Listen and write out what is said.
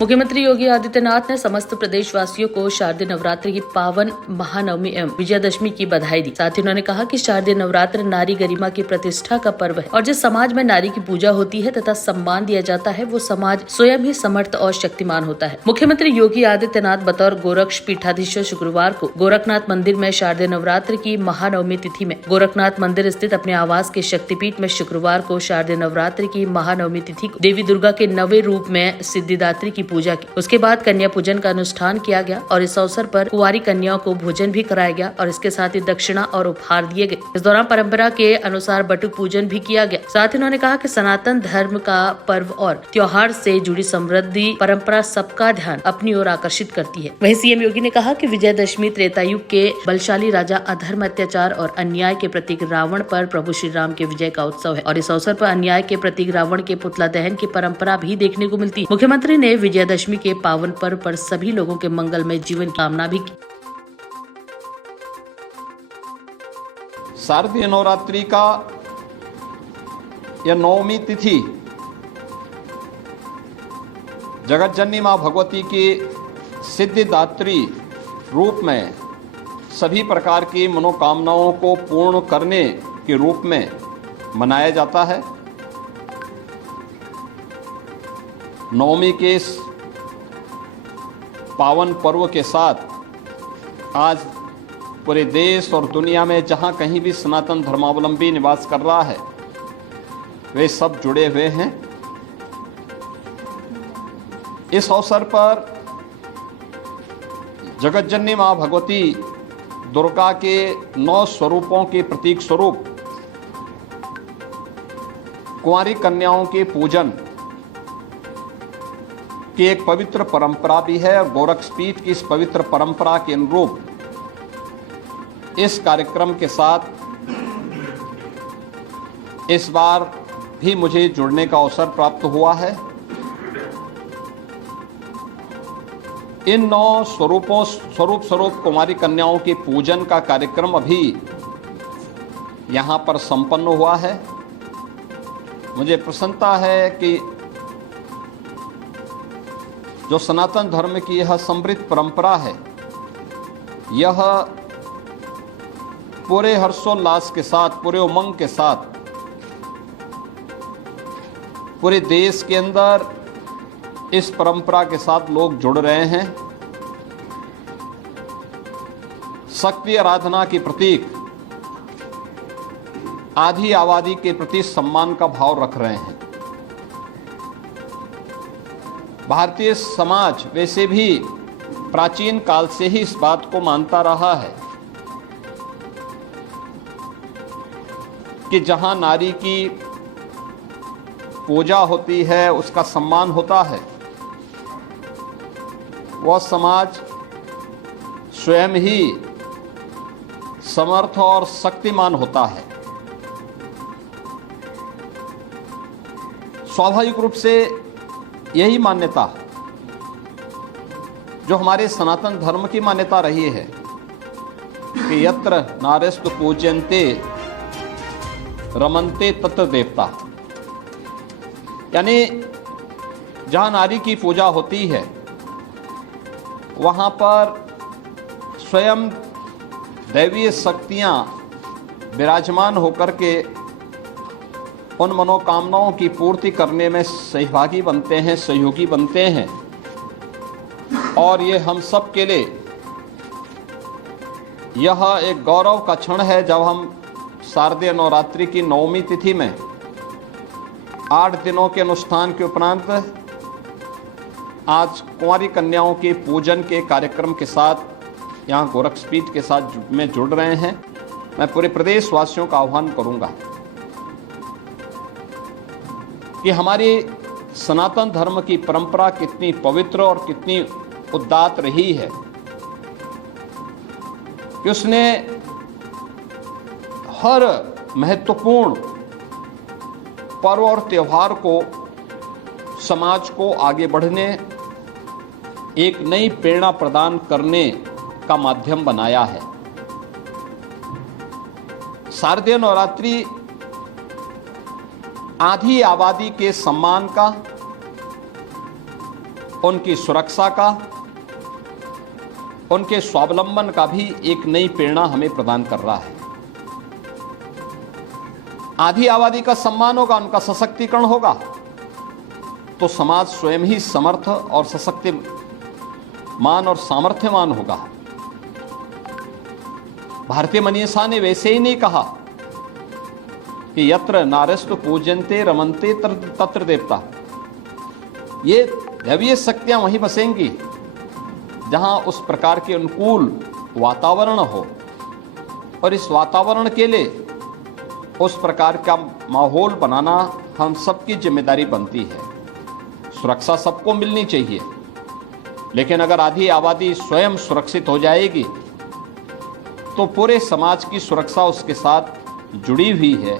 मुख्यमंत्री योगी आदित्यनाथ ने समस्त प्रदेशवासियों को शारदीय नवरात्र की पावन महानवमी एवं विजयादशमी की बधाई दी। साथ ही उन्होंने कहा कि शारदीय नवरात्र नारी गरिमा की प्रतिष्ठा का पर्व है और जिस समाज में नारी की पूजा होती है तथा सम्मान दिया जाता है वो समाज स्वयं ही समर्थ और शक्तिमान होता है। मुख्यमंत्री योगी आदित्यनाथ बतौर गोरक्ष पीठाधीश्वर शुक्रवार को गोरखनाथ मंदिर में शारदीय नवरात्र की महानवमी तिथि में गोरखनाथ मंदिर स्थित अपने आवास के शक्तिपीठ में शुक्रवार को शारदीय नवरात्र की महानवमी तिथि को देवी दुर्गा के नवे रूप में सिद्धिदात्री की पूजा की। उसके बाद कन्या पूजन का अनुष्ठान किया गया और इस अवसर पर कुंवारी कन्याओं को भोजन भी कराया गया और इसके साथ ही दक्षिणा और उपहार दिए गए। इस दौरान परंपरा के अनुसार बटुक पूजन भी किया गया। साथ ही उन्होंने कहा कि सनातन धर्म का पर्व और त्योहार से जुड़ी समृद्धि परंपरा सबका ध्यान अपनी ओर आकर्षित करती है। वहीं सीएम योगी ने कहा कि विजयदशमी त्रेतायुग के बलशाली राजा अधर्म, अत्याचार और अन्याय के प्रतीक रावण पर प्रभु श्री राम के विजय का उत्सव है और इस अवसर पर अन्याय के प्रतीक रावण के पुतला दहन की परंपरा भी देखने को मिलती है। मुख्यमंत्री ने विजयदशमी के पावन पर्व पर सभी लोगों के मंगलमय जीवन की कामना भी की। शारदीय नवरात्रि का यह नवमी तिथि जगतजननी मां भगवती के सिद्धिदात्री रूप में सभी प्रकार की मनोकामनाओं को पूर्ण करने के रूप में मनाया जाता है। नवमी के इस पावन पर्व के साथ आज पूरे देश और दुनिया में जहां कहीं भी सनातन धर्मावलंबी निवास कर रहा है वे सब जुड़े हुए हैं। इस अवसर पर जगतजननी मां भगवती दुर्गा के 9 स्वरूपों के प्रतीक स्वरूप कुंवारी कन्याओं के पूजन की एक पवित्र परंपरा भी है और गोरक्षपीठ की इस पवित्र परंपरा के अनुरूप इस कार्यक्रम के साथ इस बार भी मुझे जुड़ने का अवसर प्राप्त हुआ है। इन 9 स्वरूप कुमारी कन्याओं के पूजन का कार्यक्रम अभी यहाँ पर संपन्न हुआ है। मुझे प्रसन्नता है कि जो सनातन धर्म की यह समृद्ध परंपरा है यह पूरे हर्षोल्लास के साथ, पूरे उमंग के साथ पूरे देश के अंदर इस परंपरा के साथ लोग जुड़ रहे हैं। शक्ति आराधना के प्रतीक आधी आबादी के प्रति सम्मान का भाव रख रहे हैं। भारतीय समाज वैसे भी प्राचीन काल से ही इस बात को मानता रहा है कि जहां नारी की पूजा होती है, उसका सम्मान होता है, वह समाज स्वयं ही समर्थ और शक्तिमान होता है। स्वाभाविक रूप से यही मान्यता जो हमारे सनातन धर्म की मान्यता रही है कि यत्र नारेस्तु पूज्यन्ते रमन्ते तत्र देवता, यानी जहाँ नारी की पूजा होती है वहाँ पर स्वयं दैवीय शक्तियाँ विराजमान होकर के उन मनोकामनाओं की पूर्ति करने में सहभागी बनते हैं, सहयोगी बनते हैं। और ये हम सब के लिए यह एक गौरव का क्षण है जब हम शारदीय नवरात्रि की नवमी तिथि में 8 दिनों के अनुष्ठान के उपरांत आज कुंवारी कन्याओं के पूजन के कार्यक्रम के साथ यहाँ गोरक्षपीठ के साथ में जुड़ रहे हैं। मैं पूरे प्रदेश वासियों का आह्वान करूँगा कि हमारी सनातन धर्म की परंपरा कितनी पवित्र और कितनी उदात्त रही है कि उसने हर महत्वपूर्ण पर्व और त्योहार को समाज को आगे बढ़ने, एक नई प्रेरणा प्रदान करने का माध्यम बनाया है। शारदीय नवरात्रि आधी आबादी के सम्मान का, उनकी सुरक्षा का, उनके स्वावलंबन का भी एक नई प्रेरणा हमें प्रदान कर रहा है। आधी आबादी का सम्मान होगा, उनका सशक्तिकरण होगा, तो समाज स्वयं ही समर्थ और सशक्तिमान और सामर्थ्यमान होगा। भारतीय मनीषा ने वैसे ही नहीं कहा कि यत्र नारस्तु पूजन्ते रमन्ते तत्र देवता। ये दैवीय शक्तियां वहीं बसेंगी जहां उस प्रकार के अनुकूल वातावरण हो, और इस वातावरण के लिए उस प्रकार का माहौल बनाना हम सबकी जिम्मेदारी बनती है। सुरक्षा सबको मिलनी चाहिए, लेकिन अगर आधी आबादी स्वयं सुरक्षित हो जाएगी तो पूरे समाज की सुरक्षा उसके साथ जुड़ी हुई है।